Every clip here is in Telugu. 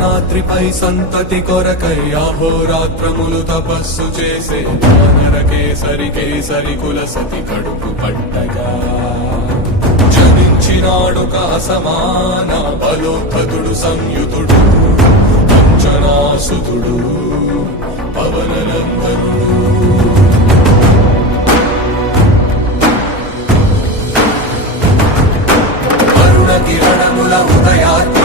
అంజనాద్రిపై సంతతి కొరకై అహోరాత్రములు తపస్సు చేసే వానర కేసరి కేసరి కుల సతి కడుపు పట్టగా. జనించినాడొక అసమాన బలోపతుడు సంయుతుడు అంజనాసుతుడు పవననందనుడు అరుణ కిరణముల ఉదయాత్మ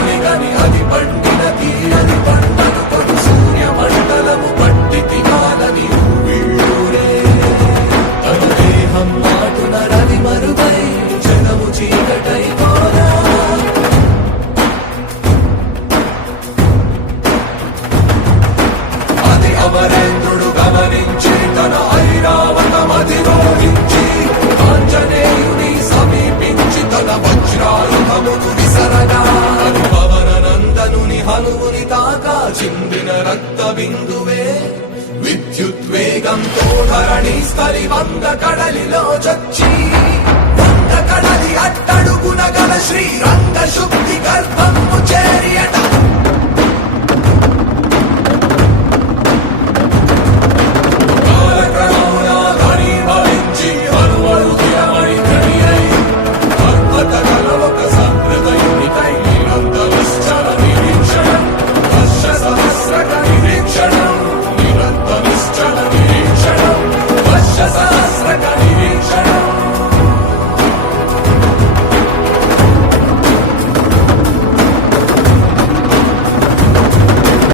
అమరేంద్రుడు గమనించి తన ఐరావతమధిరోహించి ఆంజనేయుని సమీపించి తన వజ్రాయుధమును విసరగా అది పవననందనుని హనుముని తాకా చిందిన రక్త బిందువే విద్యుద్వేగంతో ధరణి స్థలి వంద కడలిలో చచ్చి